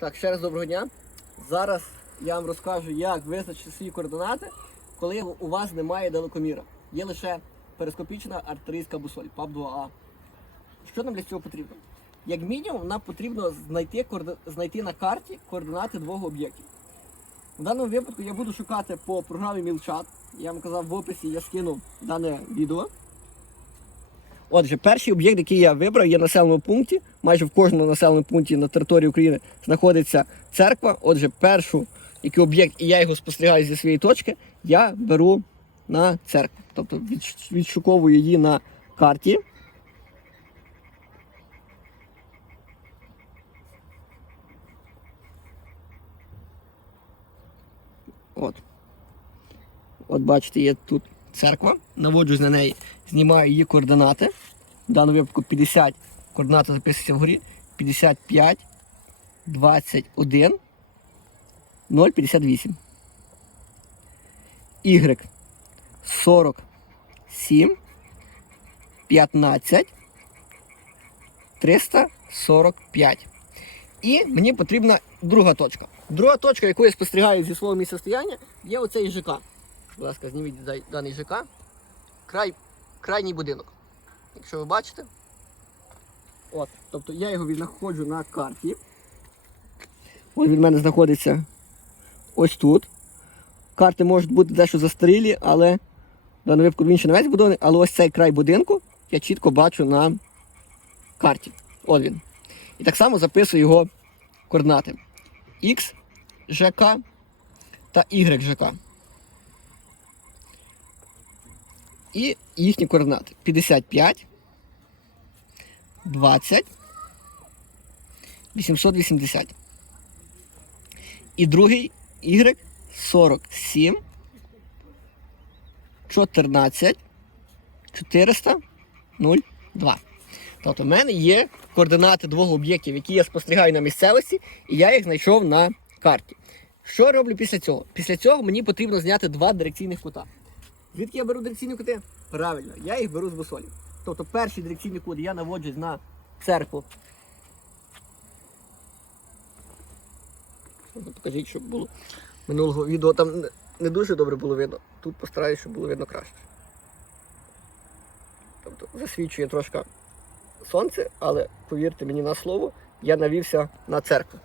Так, ще раз доброго дня. Зараз я вам розкажу, як визначити свої координати, коли у вас немає далекоміра. Є лише перископічна артерійська бусоль, ПАП-2А. Що нам для цього потрібно? Як мінімум, нам потрібно знайти, знайти на карті координати двох об'єктів. В даному випадку я буду шукати по програмі Мілчат. Я вам казав в описі, я скину дане відео. Отже, перший об'єкт, який я вибрав, є населеному пункті. Майже в кожному населеному пункті на території України знаходиться церква. Отже, першу, який об'єкт, і я його спостерігаю зі своєї точки, я беру на церкву. Тобто відшуковую її на карті. От. От бачите, є тут церква. Наводжусь на неї, знімаю її координати. В даному випадку 50 координати записуються вгорі. 55, 21, 0,58. Y 47, 15, 345. І мені потрібна друга точка. Друга точка, яку я спостерігаю зі свого місця стояння, є оцей ЖК. Будь ласка, зніміть даний ЖК. Край, крайній будинок. Якщо ви бачите. От, тобто я його знаходжу на карті. Ось в мене знаходиться ось тут. Карти можуть бути дещо застарілі, але в даному випадку він ще не весь будований, але ось цей край будинку я чітко бачу на карті. От він. І так само записую його координати. X, ЖК та Y. І їхні координати 55, 20, 880. І другий Y 47, 14, 400, 02. Тобто в мене є координати двох об'єктів, які я спостерігаю на місцевості, і я їх знайшов на карті. Що роблю після цього? Після цього мені потрібно зняти два дирекційних кута. Звідки я беру дирекційні кути? Правильно, я їх беру з бусолів. Тобто перший дирекційний кут я наводжусь на церкву. Покажіть, щоб було минулого відео там не- дуже добре було видно. Тут постараюсь, щоб було видно краще. Тобто засвічує трошки сонце, але повірте мені на слово, я навівся на церкву.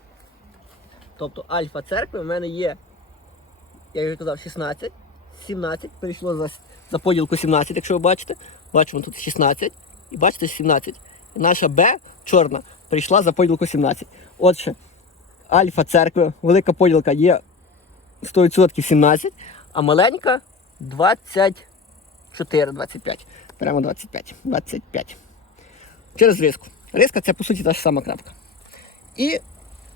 Тобто альфа церкви в мене є, я вже казав, 16, 17, перейшло за, за поділку 17, якщо ви бачите. Бачимо тут 16 і бачите 17. І наша Б чорна прийшла за поділку 17. Отже, альфа церкви, велика поділка є 100% 17, а маленька 24-25. Прямо 25. 25. Через риску. Риска це по суті та ж сама крапка. І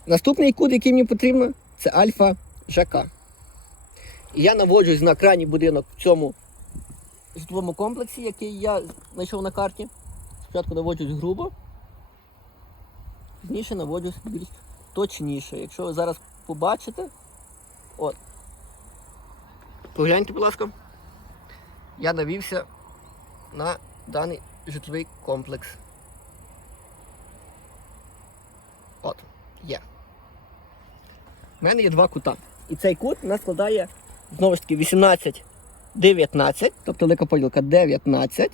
наступний кут, який мені потрібно, це альфа ЖК. Я наводжусь на крайній будинок в цьому житловому комплексі, який я знайшов на карті. Спочатку наводжусь грубо, пізніше наводжусь більш точніше. Якщо ви зараз побачите, от. Погляньте, будь ласка. Я навівся на даний житловий комплекс. От, є. У мене є два кута. І цей кут нас складає знову ж таки 18, 19, тобто велика поділка 19.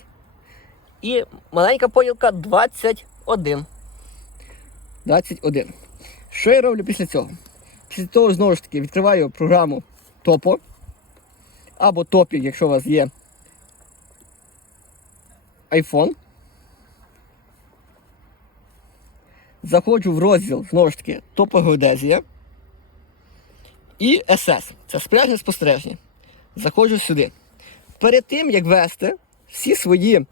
І маленька поділка 21. 21. Що я роблю після цього? Після того, знову ж таки, відкриваю програму Топо. Або Топік, якщо у вас є iPhone. Заходжу в розділ, знову ж таки, топогеодезія. І SS. Це спряжне спостереження. Заходжу сюди. Перед тим, як ввести всі свої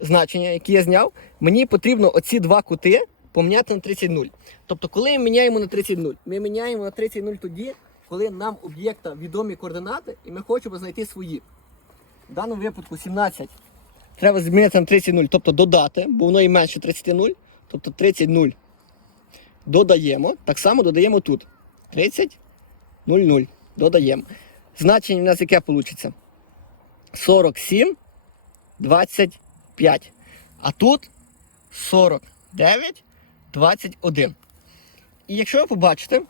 значення, які я зняв, мені потрібно оці два кути поміняти на 30.0. Тобто, коли ми міняємо на 30.0? Ми міняємо на 30.0 тоді, коли нам об'єкта відомі координати, і ми хочемо знайти свої. В даному випадку 17 треба змінити на 30.0, тобто додати, бо воно і менше 30.0. Тобто 30.0 додаємо. Так само додаємо тут. 30.00. Додаємо. Значення у нас яке вийде? 47, 25. А тут 49, 21. І якщо ви побачите, в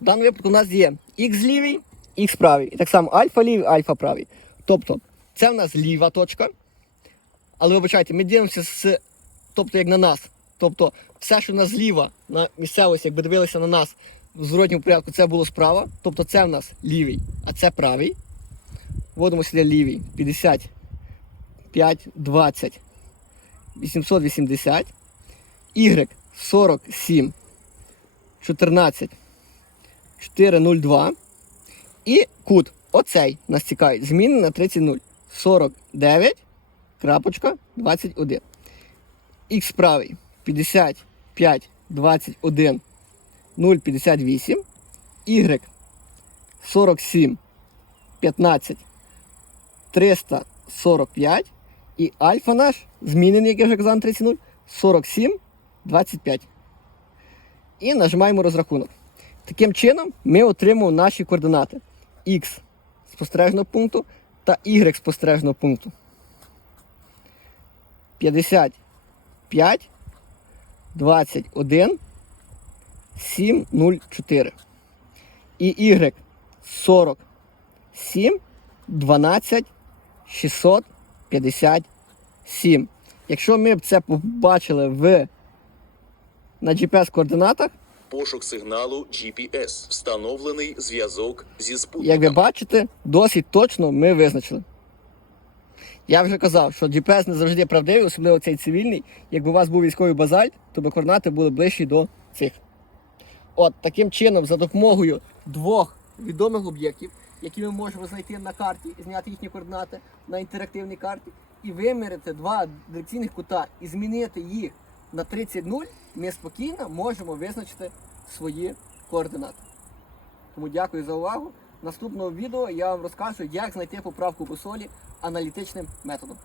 даному випадку у нас є X лівий, X правий. І так само альфа лівий, альфа правий. Тобто, це в нас ліва точка. Але вибачайте, ми дивимося з, тобто як на нас. Тобто, все, що у нас зліва на місцевості, якби дивилися на нас в зворотньому порядку, це було справа. Тобто це в нас лівий, а це правий. Вводимо сюди лівий. 55, 20, 880. Y 47, 14, 402. І кут. Оцей нас цікавить. Зміни на 30. 49, крапочка, 21. Х правий 55, 21, 0,58. Y 47, 15, 345. І альфа наш, змінений, як я вже казав, на 30, 47, 25. І нажимаємо розрахунок. Таким чином ми отримуємо наші координати. Х спостережного пункту та Y спостережного пункту. 55, 21, 704. І Y 47, 12, 657. Якщо ми б це побачили в на GPS-координатах, Пошук сигналу GPS. Встановлений зв'язок зі як ви бачите, досить точно ми визначили. Я вже казав, що GPS не завжди правдивий, особливо цей цивільний. Якби у вас був військовий базальт, то би координати були ближчі до цих. От таким чином, за допомогою двох відомих об'єктів, які ми можемо знайти на карті зняти їхні координати на інтерактивній карті, і виміряти два дирекційних кута і змінити їх на 30-0, ми спокійно можемо визначити свої координати. Тому дякую за увагу. Наступного відео я вам розкажу, як знайти поправку по солі аналітичним методом.